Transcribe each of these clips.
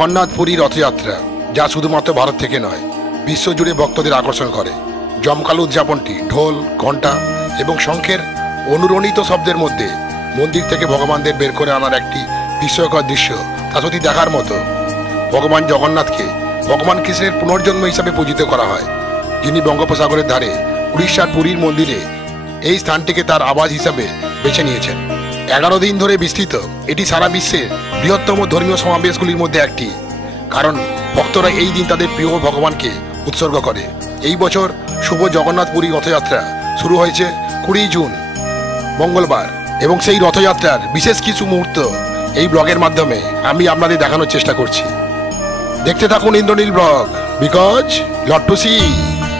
জগন্নাথ পুরী রথযাত্রা, যা শুধুমাত্র ভারত থেকে নয়, বিশ্বজুড়ে ভক্তদের আকর্ষণ করে। জমকালো উদযাপনটি ঢোল, ঘণ্টা এবং শঙ্খের অনুরণিত শব্দের মধ্যে মন্দির থেকে ভগবানদের বের করে আনার একটি বিস্ময়কর দৃশ্য, তা সত্যি দেখার মতো। ভগবান জগন্নাথকে ভগবান কৃষ্ণের পুনর্জন্ম হিসাবে পূজিত করা হয়, যিনি বঙ্গোপসাগরের ধারে উড়িষ্যার পুরীর মন্দিরে এই স্থানটিকে তার আবাস হিসাবে বেছে নিয়েছেন। 11 দিন ধরে বিস্তৃত এটি সারা বিশ্বের বৃহত্তম ধর্মীয় সমাবেশগুলির মধ্যে একটি, কারণ ভক্তরা এই দিন তাদের প্রিয় ভগবানকে উৎসর্গ করে। এই বছর শুভ জগন্নাথ পুরী রথযাত্রা শুরু হয়েছে 20 জুন মঙ্গলবার, এবং সেই রথযাত্রার বিশেষ কিছু মুহূর্ত এই ব্লগের মাধ্যমে আমি আপনাদের দেখানোর চেষ্টা করছি। দেখতে থাকুন Indranil blog, because lot to see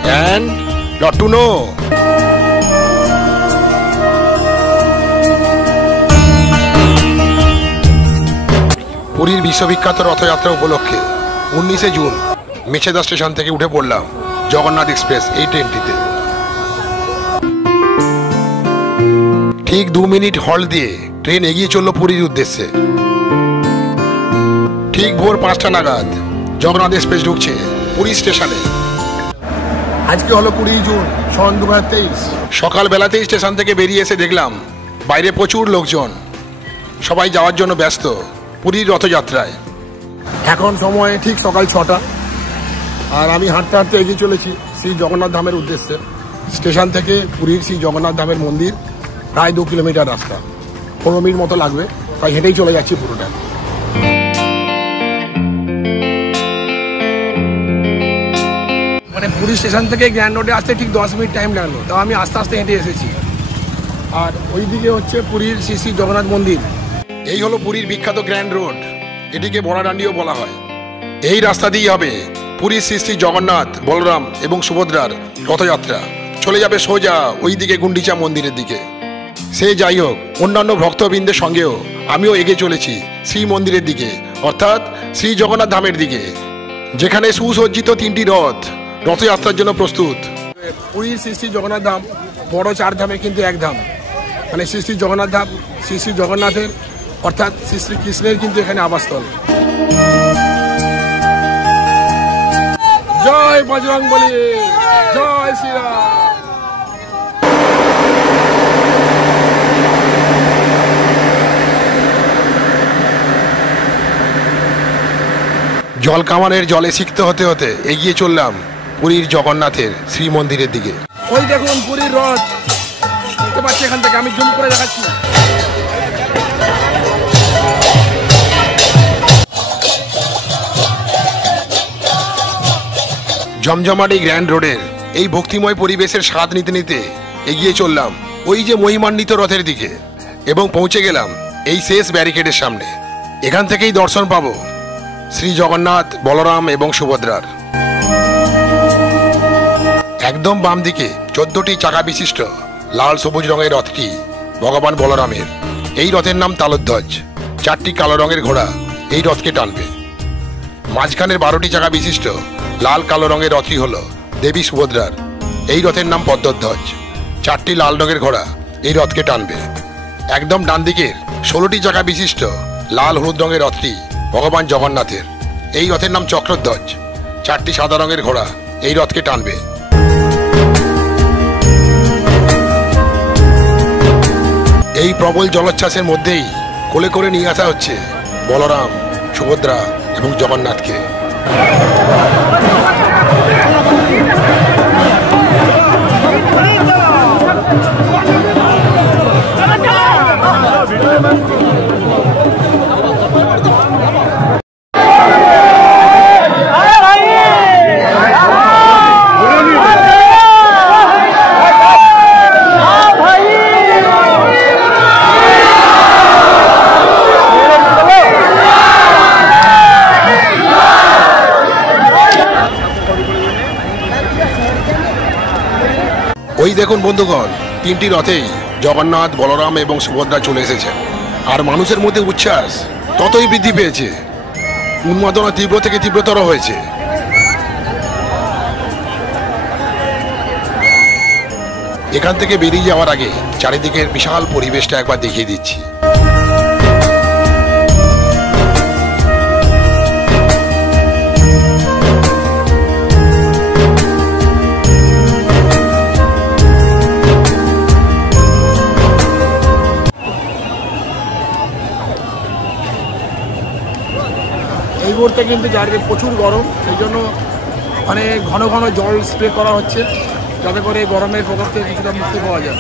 and lot to know. পুরীর বিশ্ববিখ্যাত রথযাত্রা উপলক্ষে 19 জুন মেছেদা স্টেশন থেকে উঠে পড়লাম জগন্নাথ এক্সপ্রেস এই ট্রেনটিতে। ঠিক 2 মিনিট হল্ট দিয়ে ট্রেন এগিয়ে চলল পুরীর উদ্দেশ্যে। ঠিক ভোর 5টা নাগাদ জগন্নাথ এক্সপ্রেস ঢুকছে পুরী স্টেশনে। আজকে হলো 20 জুন সন 2023। সকালবেলাতেই স্টেশন থেকে বেরিয়ে এসে দেখলাম বাইরে প্রচুর লোকজন, সবাই যাওয়ার জন্য ব্যস্ত পুরীর রথযাত্রায়। এখন সময় ঠিক সকাল 6টা, আর আমি হাঁটতে হাঁটতে এগিয়ে চলেছি শ্রী জগন্নাথ ধামের উদ্দেশ্যে। স্টেশন থেকে পুরীর শ্রী জগন্নাথ ধামের মন্দির প্রায় 2 কিলোমিটার রাস্তা, 15 মিনিট মতো লাগবে, তাই হেঁটেই চলে যাচ্ছি পুরোটা। মানে পুরী স্টেশন থেকে গ্র্যান্ড রোডে আসতে ঠিক 10 মিনিট টাইম লাগলো, তাও আমি আস্তে আস্তে হেঁটে এসেছি। আর ওইদিকে হচ্ছে পুরীর শ্রী শ্রী জগন্নাথ মন্দির। এই হলো পুরীর বিখ্যাত গ্র্যান্ড রোড, এটিকে বড়াডান্ডিও বলা হয়। এই রাস্তা দিয়েই হবে পুরীর শ্রী শ্রী জগন্নাথ, বলরাম এবং সুভদ্রার রথযাত্রা। চলে যাবে সোজা ওই দিকে গুন্ডিচা মন্দিরের দিকে। সে যাই হোক, অন্যান্য ভক্তবৃন্দের সঙ্গেও আমিও এগিয়ে চলেছি শ্রী মন্দিরের দিকে, অর্থাৎ শ্রী জগন্নাথ ধামের দিকে, যেখানে সুসজ্জিত 3টি রথ রথযাত্রার জন্য প্রস্তুত। পুরীর শ্রী শ্রী জগন্নাথ ধাম বড় 4 ধামে কিন্তু এক ধাম, মানে শ্রী শ্রী জগন্নাথ ধাম শ্রী শ্রী জগন্নাথের অর্থাৎ শ্রী শ্রী কৃষ্ণের কিন্তু এখানে আবাসস্থল। জয় বজরংবলী, জয় শ্রীরাম। জল কামানের জলে সিক্ত হতে হতে এগিয়ে চললাম পুরীর জগন্নাথের শ্রী মন্দিরের দিকে। ওই দেখুন পুরীর রথ দেখতে পাচ্ছি, এখান থেকে আমি জুম করে দেখাচ্ছি। জমজমাট এই গ্র্যান্ড রোডের এই ভক্তিময় পরিবেশের স্বাদ নিতে নিতে এগিয়ে চললাম ওই যে মহিমান্বিত রথের দিকে, এবং পৌঁছে গেলাম এই শেষ ব্যারিকেডের সামনে। এখান থেকেই দর্শন পাবো শ্রী জগন্নাথ, বলরাম এবং সুভদ্রার। একদম বাম দিকে 14টি চাকা বিশিষ্ট লাল সবুজ রঙের রথটি ভগবান বলরামের। এই রথের নাম তালধ্বজ। 4টি কালো রঙের ঘোড়া এই রথকে টানবে। মাঝখানের 12টি চাকা বিশিষ্ট লাল কালো রঙের রথটি হল দেবী সুভদ্রার। এই রথের নাম পদ্মধ্বজ। 4টি লাল রঙের ঘোড়া এই রথকে টানবে। একদম ডান দিকের 16টি চাকা বিশিষ্ট লাল হলুদ রঙের রথটি ভগবান জগন্নাথের। এই রথের নাম চক্রধ্বজ। 4টি সাদা রঙের ঘোড়া এই রথকে টানবে। এই প্রবল জলোচ্ছ্বাসের মধ্যেই কোলে করে নিয়ে আসা হচ্ছে বলরাম, সুভদ্রা এবং জগন্নাথকে। ওই দেখুন বন্ধুগণ, 3টি রথেই জগন্নাথ, বলরাম এবং সুভদ্রা চলে এসেছে, আর মানুষের মধ্যে উচ্ছ্বাস ততই বৃদ্ধি পেয়েছে। উন্মাদনা তীব্র থেকে তীব্রতর হয়েছে। এখান থেকে বেরিয়ে যাওয়ার আগে চারিদিকের বিশাল পরিবেশটা একবার দেখিয়ে দিচ্ছি। মুহূর্তে কিন্তু জায়গায় প্রচুর গরম, সেই জন্য মানে ঘন ঘন জল স্প্রে করা হচ্ছে যাতে করে গরমের প্রভাব থেকে কিছুটা মুক্তি পাওয়া যায়।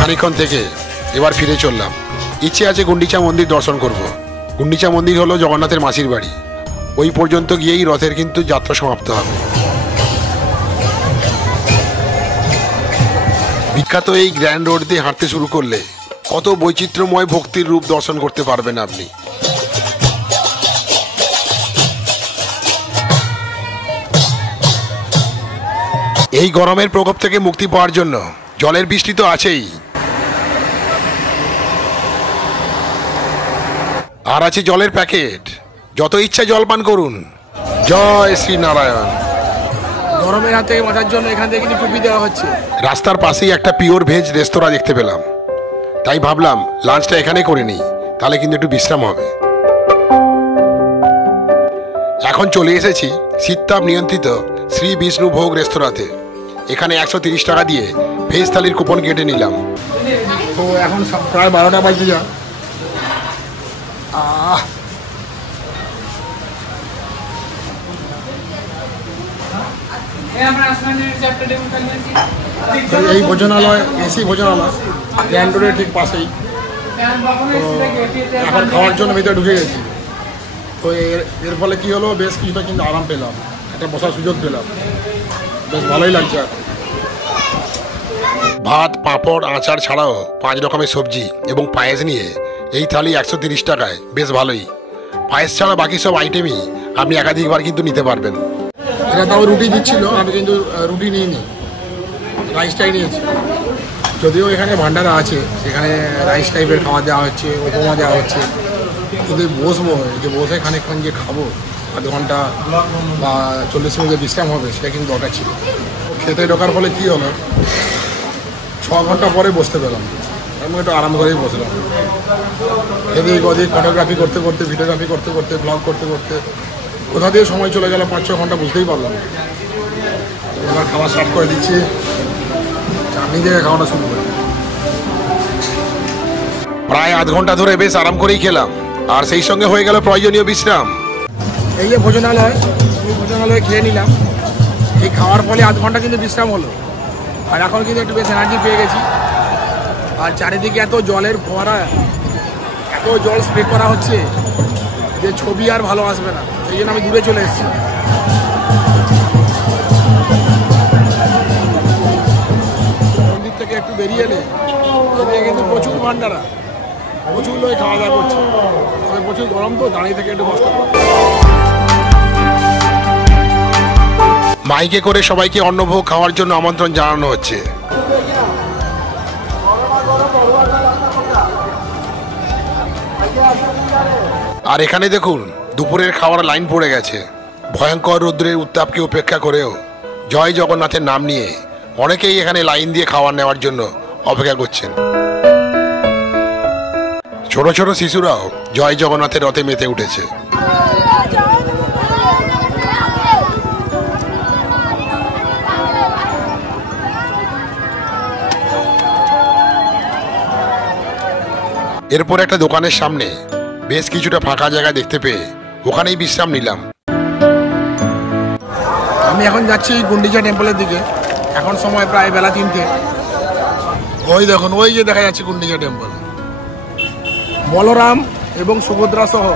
খানিকক্ষণ থেকে এবার ফিরে চললাম। ইচ্ছে আছে গুন্ডিচা মন্দির দর্শন করব। গুন্ডিচা মন্দির হলো জগন্নাথের মাসির বাড়ি। ওই পর্যন্ত গিয়েই রথের কিন্তু যাত্রা সমাপ্ত হবে। বিখ্যাত এই গ্র্যান্ড রোড দিয়ে হাঁটতে শুরু করলে কত বৈচিত্র্যময় ভক্তির রূপ দর্শন করতে পারবেন আপনি। এই গরমের প্রকোপ থেকে মুক্তি পাওয়ার জন্য জলের বৃষ্টি তো আছেই, আর আছে জলের প্যাকেট। যত ইচ্ছা জল পান করুন। জয় শ্রী নারায়ণ। গরমের হাত থেকে বাঁচার জন্য এখান থেকে কিন্তু টুপি দেওয়া হচ্ছে। রাস্তার পাশেই একটা পিওর ভেজ রেস্তোরাঁ দেখতে পেলাম, তাই ভাবলাম লাঞ্চটা এখানে করে নিই, তাহলে কিন্তু একটু বিশ্রাম হবে। এখন চলে এসেছি শীততাপ নিয়ন্ত্রিত শ্রী বিষ্ণু ভোগ রেস্তোরাঁতে। এখানে 130 টাকা দিয়ে ভেজ থালির কুপন কেটে নিলাম। তো এখন প্রায় 12টা বাজতে যা। এই ভোজনালয় এসি ভোজনালয় গ্র্যান্ড রোডের ঠিক পাশেই। তো এখন খাওয়ার জন্য ভিতরে ঢুকে গেছি। তো এর ফলে কি হলো, বেশ কিছুটা কিন্তু আরাম পেলাম, একটা বসার সুযোগ পেলাম, বেশ ভালোই লাগছে। ভাত, পাঁপড়, আচার ছাড়াও 5 রকমের সবজি এবং পায়েস নিয়ে এই থালি 130 টাকায় বেশ ভালোই। পায়েস ছাড়া বাকি সব আইটেমই আপনি একাধিকবার কিন্তু নিতে পারবেন। এটা তাও রুটি দিচ্ছিল, আমি কিন্তু রুটি নিইনি, রাইসটাই নিয়েছি। যদিও এখানে ভান্ডারা আছে, সেখানে রাইস টাইপের খাওয়া দেওয়া হচ্ছে, উপমা দেওয়া হচ্ছে, কিন্তু বসবো যে বসে খানিকক্ষণ যে খাবো, আধ ঘন্টা বা 40 মিনিট বিশ্রাম হবে, সেটা কিন্তু দরকার ছিল। খেতে ঢোকার ফলে কী হলো, 6 ঘন্টা পরে বসতে পেলাম। আমি একটু আরাম করেই বসলাম। এদিক ওদিক ফটোগ্রাফি করতে করতে, ভিডিওগ্রাফি করতে করতে, ব্লগ করতে করতে কোথা দিয়ে সময় চলে গেল 5-6 ঘন্টা বুঝতেই পারলাম। এবার খাওয়া স্টার্ট করে দিচ্ছি, চাটনি দিয়ে খাওয়াটা শুরু করি। প্রায় আধ ঘন্টা ধরে বেশ আরাম করেই খেলাম, আর সেই সঙ্গে হয়ে গেল প্রয়োজনীয় বিশ্রাম। এই যে ভোজনালয়, ওই ভোজনালয়ে খেয়ে নিলাম। এই খাওয়ার ফলে আধ ঘন্টা কিন্তু বিশ্রাম হলো, আর এখন কিন্তু একটু বেশ এনার্জি পেয়ে গেছি। আর চারিদিকে এত জলের ফোয়ারা, এত জল স্প্রে করা হচ্ছে যে ছবি আর ভালো আসবে না, সেই জন্য আমি দূরে চলে এসেছি। মন্দির থেকে একটু বেরিয়ে এলে এদিকে কিন্তু প্রচুর ভান্ডারা, প্রচুর লোক খাওয়া দাওয়া করছে। তবে প্রচুর গরম, তো দাঁড়িয়ে থেকে একটু কষ্ট করে। মাইকে করে সবাইকে অন্নভোগ খাওয়ার জন্য আমন্ত্রণ জানানো হচ্ছে। আর এখানে দেখুন দুপুরের খাওয়ার লাইন পড়ে গেছে। ভয়ঙ্কর রৌদ্রের উত্তাপকে উপেক্ষা করেও জয় জগন্নাথের নাম নিয়ে অনেকেই এখানে লাইন দিয়ে খাবার নেওয়ার জন্য অপেক্ষা করছেন। ছোট ছোট শিশুরাও জয় জগন্নাথের রথে মেতে উঠেছে। এরপর একটা দোকানের সামনে বেশ কিছুটা ফাঁকা জায়গা দেখতে পেয়ে ওখানেই বিশ্রাম নিলাম। আমি এখন যাচ্ছি গুন্ডিচা টেম্পলের দিকে। এখন সময় প্রায় বেলা 3টে। ওই দেখুন, ওই যে দেখা যাচ্ছে গুন্ডিচা টেম্পল। বলরাম এবং সুভদ্রা সহ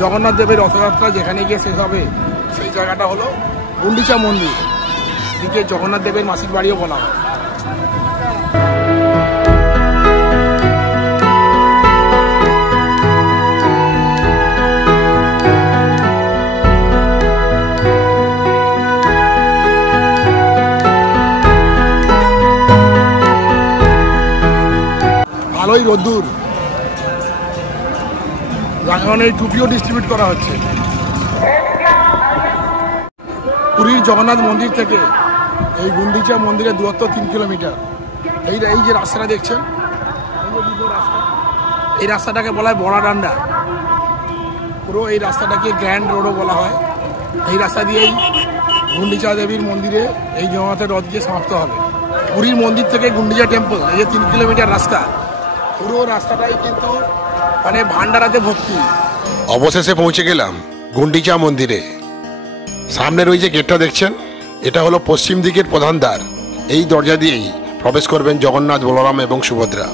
জগন্নাথ দেবের রথযাত্রা যেখানে গিয়ে শেষ হবে, সেই জায়গাটা হলো গুন্ডিচা মন্দির, দিকে জগন্নাথ দেবের মাসির বাড়িও বলা হয়। ভালোই রোদ্দুর, এখন এই টুপিও ডিস্ট্রিবিউট করা হচ্ছে। পুরীর জগন্নাথ মন্দির থেকে এই গুন্ডিচা মন্দিরের দূরত্ব 3 কিলোমিটার। এই যে রাস্তাটা দেখছেন, এই রাস্তাটাকে বলা হয় বড়া ডান্ডা। পুরো এই রাস্তাটাকে গ্র্যান্ড রোডও বলা হয়। এই রাস্তা দিয়েই গুন্ডিচা দেবীর মন্দিরে এই জগন্নাথের রথ গিয়ে সমাপ্ত হবে। পুরীর মন্দির থেকে গুন্ডিচা টেম্পল, এই যে 3 কিলোমিটার রাস্তা, পুরো রাস্তাটাই কিন্তু মানে ভান্ডারাতে ভর্তি। অবশেষে পৌঁছে গেলাম গুন্ডিচা মন্দিরে। সামনের ওই যে গেটটা দেখছেন, এটা হলো পশ্চিম দিকের প্রধান দ্বার। এই দরজা দিয়েই প্রবেশ করবেন জগন্নাথ, বলরাম এবং সুভদ্রা।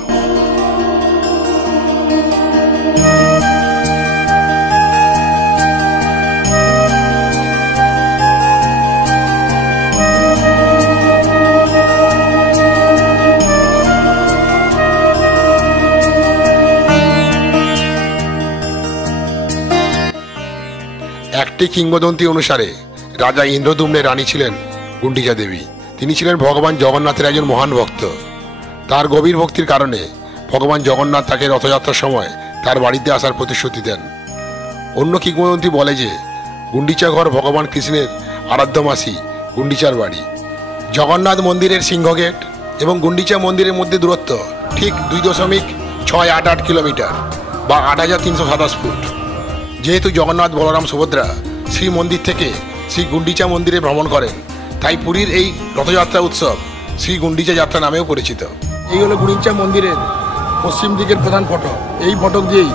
একটি কিংবদন্তি অনুসারে রাজা ইন্দ্রদুম্নের রানী ছিলেন গুন্ডিচা দেবী। তিনি ছিলেন ভগবান জগন্নাথের একজন মহান ভক্ত। তার গভীর ভক্তির কারণে ভগবান জগন্নাথ তাকে রথযাত্রার সময় তার বাড়িতে আসার প্রতিশ্রুতি দেন। অন্য কিংবদন্তি বলে যে গুন্ডিচা ঘর ভগবান কৃষ্ণের আরাধ্য মাসি গুন্ডিচার বাড়ি। জগন্নাথ মন্দিরের সিংহগেট এবং গুন্ডিচা মন্দিরের মধ্যে দূরত্ব ঠিক 2.688 কিলোমিটার বা 8,327 ফুট। যেহেতু জগন্নাথ, বলরাম, সুভদ্রা শ্রী মন্দির থেকে শ্রী গুন্ডিচা মন্দিরে ভ্রমণ করেন, তাই পুরীর এই রথযাত্রা উৎসব শ্রী গুন্ডিচা যাত্রা নামেও পরিচিত। এই হলো গুন্ডিচা মন্দিরের পশ্চিম দিকের প্রধান ফটক। এই ফটক দিয়েই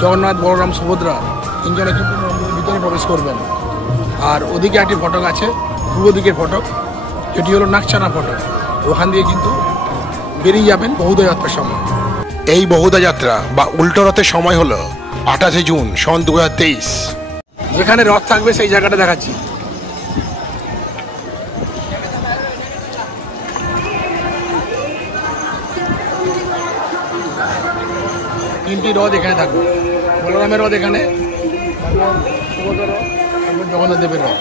জগন্নাথ, বলরাম, সুভদ্রা তিনজনে কিন্তু মন্দিরের ভিতরে প্রবেশ করবেন। আর ওদিকে একটি ফটক আছে, পূর্ব দিকের ফটক, যেটি হলো নাকছানা ফটক। ওখান দিয়ে কিন্তু বেরিয়ে যাবেন বহুদা যাত্রার সময়। এই বহুদা যাত্রা বা উল্টো রথের সময় হলো 28 জুন সন 2023। যেখানে রথ থাকবে সেই জায়গাটা দেখাচ্ছি। তিনটি রথ এখানে থাকবে। বলরামের রথ এখানে, সুভদ্রার রথ এবং জগন্নাথ দেবের রথ।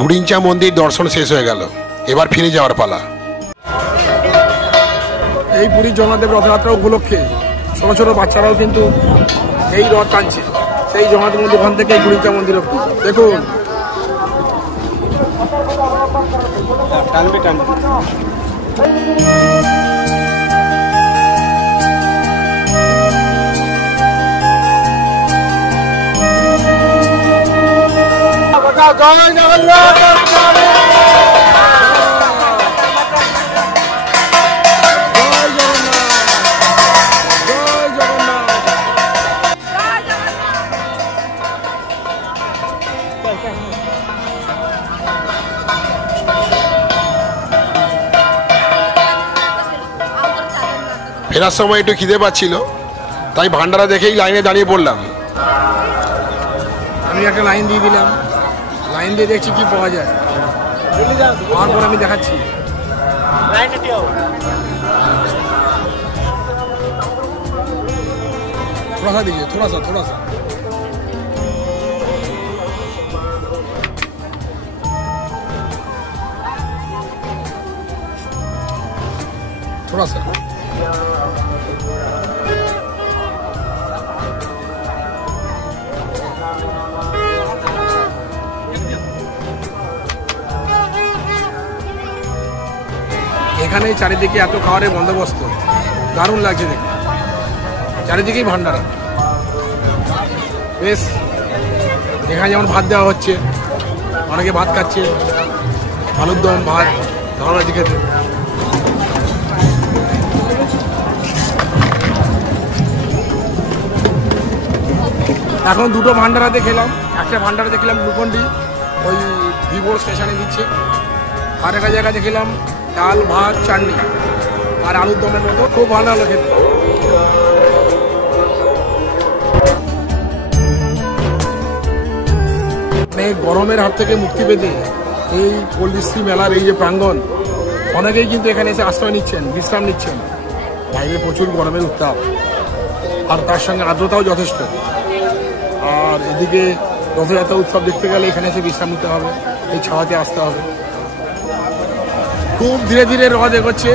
গুন্ডিচা মন্দির দর্শন শেষ হয়ে গেল, এবার ফিরে যাওয়ার পালা। এই পুরীর জগন্নাথ রথযাত্রা উপলক্ষে ছোট ছোট বাচ্চারাও কিন্তু এই রথ টানছে, সেই জগন্নাথ মন্দির ওখান থেকে গুন্ডিচা মন্দির অব্দি। দেখুন টানবে টানবে। জয় জগন্নাথ। ফেরার সময় একটু খিদে পাচ্ছিল, তাই ভান্ডারা দেখেই লাইনে দাঁড়িয়ে পড়লাম। আমি একটা লাইন দিয়ে দিলাম, লাইন দিয়ে দেখছি কি পাওয়া যায়, তারপর আমি দেখাচ্ছি। थोड़ा सा दीजिए, थोड़ा सा थोड़ा सा। थोड़ा सा এখানে চারিদিকে এত খাবারের বন্দোবস্ত, দারুণ লাগছে দেখে। চারিদিকেই ভান্ডারা, বেশ। এখানে যেমন ভাত দেওয়া হচ্ছে, অনেকে ভাত খাচ্ছে, আলুর দম, ভাত, ভালো লাগছে খেতে। এখন দুটো ভান্ডারাতে খেলাম। একটা ভান্ডারাতে খেলাম গ্লুকন্ডি, ওই ভিভোর স্টেশনে দিচ্ছে। আর একটা জায়গাতে খেলাম ডাল, ভাত, চাটনি আর আলুর দমের মতো, খুব ভালো হলো খেতে। মানে গরমের হাত থেকে মুক্তি পেতে এই পল্লীশ্রী মেলার এই যে প্রাঙ্গণ, অনেকেই কিন্তু এখানে এসে আশ্রয় নিচ্ছেন, বিশ্রাম নিচ্ছেন। বাইরে প্রচুর গরমের উত্তাপ, আর তার সঙ্গে আর্দ্রতাও যথেষ্ট। আর এদিকে রথযাত্রা উৎসব দেখতে গেলে এখানে এসে বিশ্রাম নিতে হবে, এই ছাওয়াতে আসতে হবে। খুব ধীরে ধীরে রথ এগোচ্ছে।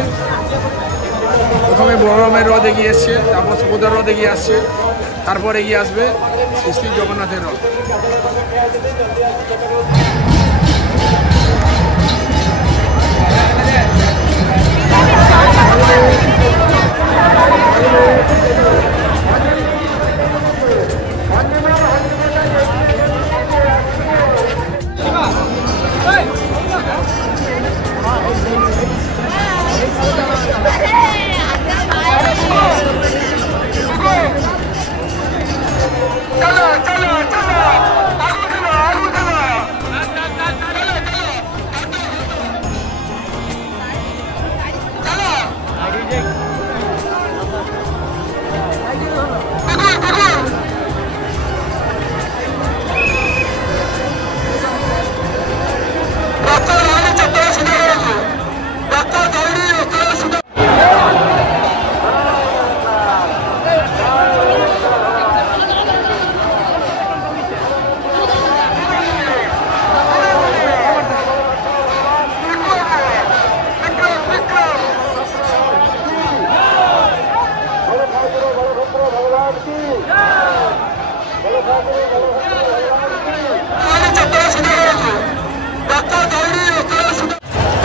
প্রথমে বলরামের রথ এগিয়ে এসছে, তারপর সুভদ্রার রথ এগিয়ে আসছে, তারপর এগিয়ে আসবে শ্রী জগন্নাথের রথ।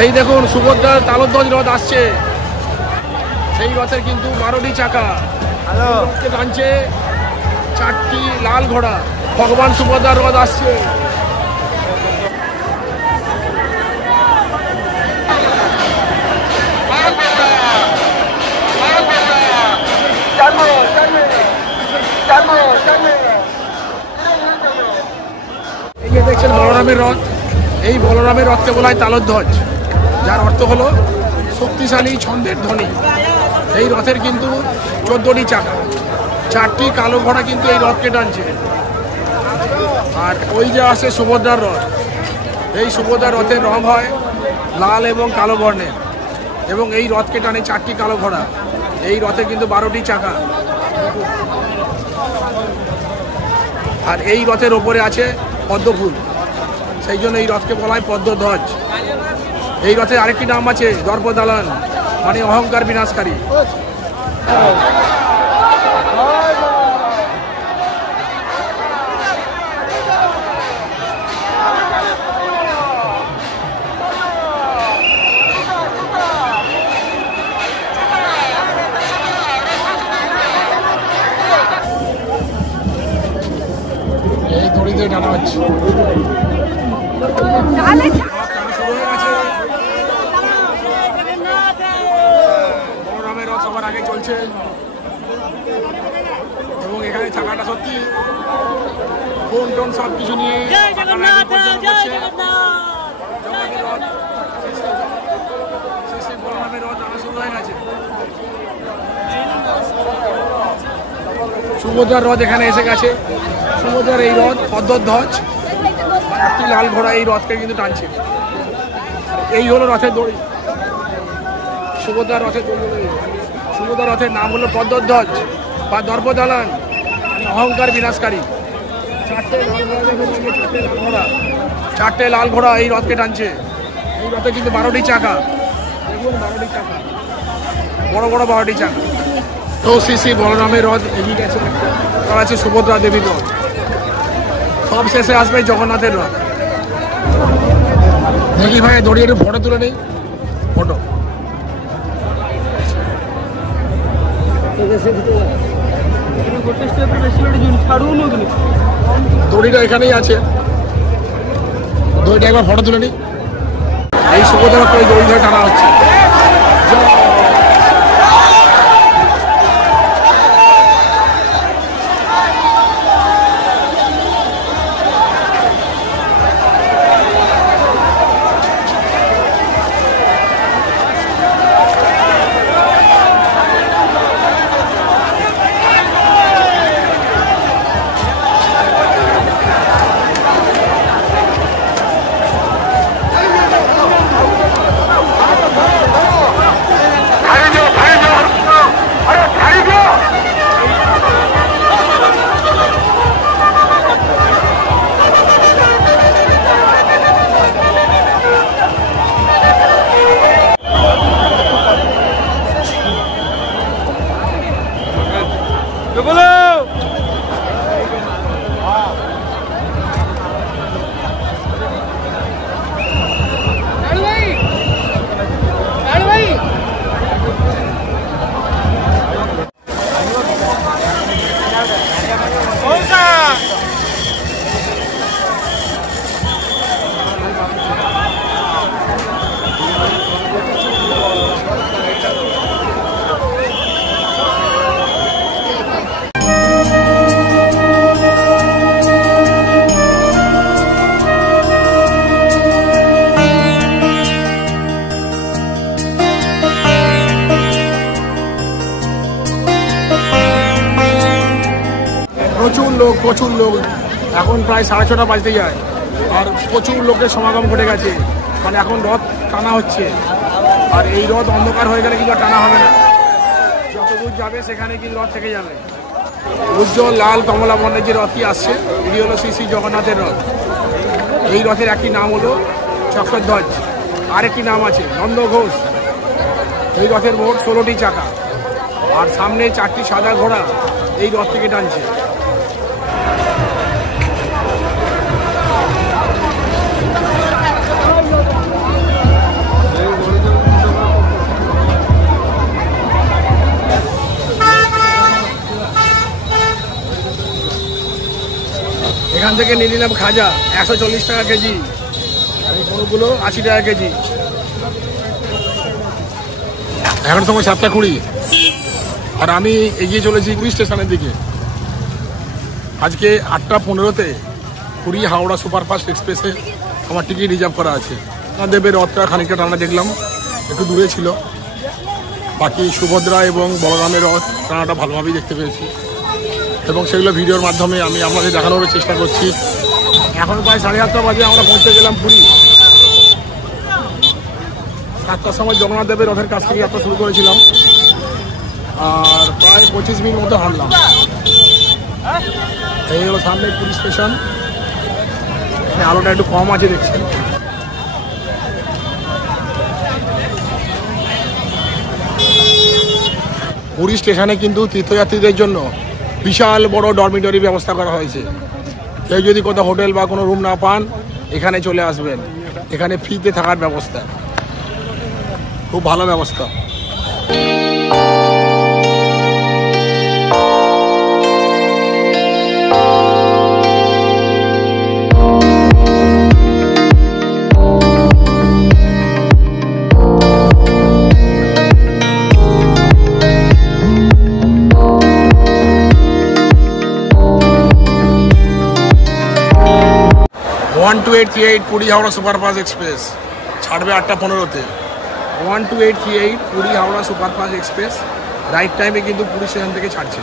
এই দেখুন সুভদ্রার তালধ্বজ রথ আসছে। সেই রথের কিন্তু 12টি চাকা, টানছে 4টি লাল ঘোড়া। ভগবান সুভদ্রার রথ আসছে। এই যে দেখছেন বলরামের রথ, এই বলরামের রথকে বলা হয় তালধ্বজ, যার অর্থ হলো শক্তিশালী ছন্দের ধ্বনি। এই রথের কিন্তু 14টি চাকা, 4টি কালো ঘোড়া কিন্তু এই রথকে টানছে। আর ওই যে আছে সুভদ্রার রথ, এই সুভদ্রার রথের রং হয় লাল এবং কালো বর্ণের, এবং এই রথকে টানে 4টি কালো ঘোড়া। এই রথে কিন্তু 12টি চাকা। আর এই রথের ওপরে আছে পদ্ম ফুল, সেই জন্য এই রথকে বলা হয় পদ্মধ্বজ। এই রথের আরেকটি নাম আছে দর্পদালান, মানে অহংকার বিনাশকারী। এই দড়ি দিয়ে টানা হচ্ছে। বলরামের রথ সবার আগে চলছে, এবং এখানে থাকাটা সত্যি ফোন টোন সব কিছু নিয়ে বলরামের রথ আনা শুরু হয়ে গেছে। সুভদ্রার রথ এখানে এসে গেছে। সুভদ্রার এই রথ পদ্মধ্বজ, 8টি লাল ঘোড়া এই রথকে কিন্তু টানছে। এই হলো রথের দড়ি, সুভদ্রার রথের দড়ি। সুভদ্রার রথের নাম হলো পদ্মধ্বজ বা দর্পদালান, অহংকার বিনাশকারী। 4টে লাল ঘোড়া এই রথকে টানছে। এই রথে কিন্তু 12টি চাকা, 12টি চাকা, বড় বড় 12টি চাকা। তো শ্রী বলরামের রথ এগিয়ে গেছে, তার আছে সুভদ্রা দেবীর রথ, সব শেষে আসবে জগন্নাথের রথ। দেখি ভাই দড়িয়ে একটু ফটো তুলে নেই, ফটো। দড়িটা এখানেই আছে, দড়িটা একবার ফটো তুলে নিই। এই সুভদ্রা রথ এই দড়ি ধরে টানা হচ্ছে। প্রচুর লোক, এখন প্রায় 6:30 বাজতে যায়, আর প্রচুর লোকের সমাগম ঘটে গেছে। মানে এখন রথ টানা হচ্ছে, আর এই রথ অন্ধকার হয়ে গেলে কিন্তু আর টানা হবে না, যত দূর যাবে সেখানে কিন্তু রথ থেকে যাবে। উজ্জ্বল লাল কমলা বর্ণের যে রথটি আসছে, এটি হলো শ্রী শ্রী জগন্নাথের রথ। এই রথের একটি নাম হলো চক্রধ্বজ, আরেকটি নাম আছে নন্দঘোষ। এই রথের মোট 16টি চাকা, আর সামনে 4টি সাদা ঘোড়া এই রথ থেকে টানছে। এখান থেকে নিয়ে নিলাম খাজা 140 টাকা কেজি, আর এই গরুগুলো 80 টাকা কেজি। এখন সময় 7:20 আর আমি এগিয়ে চলেছি পুরী স্টেশনের দিকে। আজকে 8:15-তে পুরী হাওড়া সুপারফাস্ট এক্সপ্রেসে আমার টিকিট রিজার্ভ করা আছে। দেবের রথটা খানিকটা টানা দেখলাম, একটু দূরে ছিল। বাকি সুভদ্রা এবং বলরামের রথ টানাটা ভালোভাবেই দেখতে পেয়েছি এবং সেগুলো ভিডিওর মাধ্যমে আমি আপনাদের দেখানোর চেষ্টা করছি। এখন প্রায় 8:30 বাজে আমরা পৌঁছে গেলাম পুরী। 7টার সময় জগন্নাথ দেবের রথের কাছ থেকে যাত্রা শুরু করেছিলাম, আর প্রায় 25 মিনিট মতো হাঁটলাম। এই হলো সামনে পুরী স্টেশন। আলোটা একটু কম আছে দেখছেন। পুরী স্টেশনে কিন্তু তীর্থযাত্রীদের জন্য বিশাল বড় ডরমিটরি ব্যবস্থা করা হয়েছে। কেউ যদি কোথাও হোটেল বা কোনো রুম না পান, এখানে চলে আসবেন। এখানে ফ্রিতে থাকার ব্যবস্থা, খুব ভালো ব্যবস্থা। 1238 পুরী হাওড়া সুপারফাস্ট এক্সপ্রেস ছাড়বে 8:15-তে। 1238 Puri Howrah superfast express right টাইমে কিন্তু পুরী স্টেশন থেকে ছাড়ছে।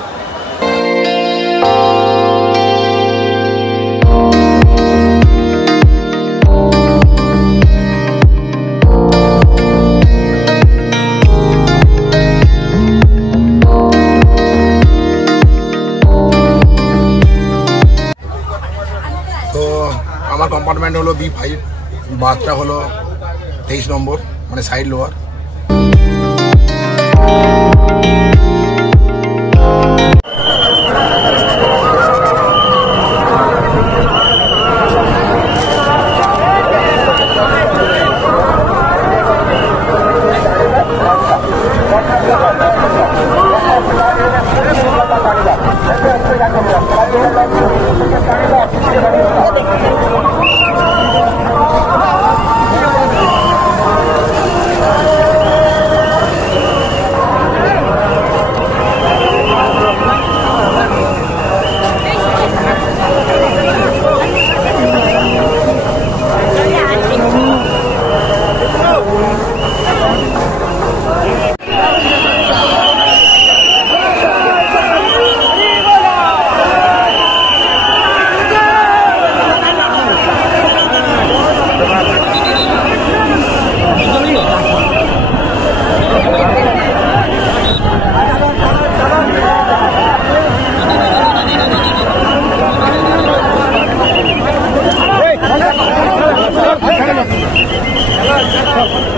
আমার কম্পার্টমেন্ট হলো B5, বাসটা হলো 23 নম্বর, মানে সাইড লোয়ার। Come on.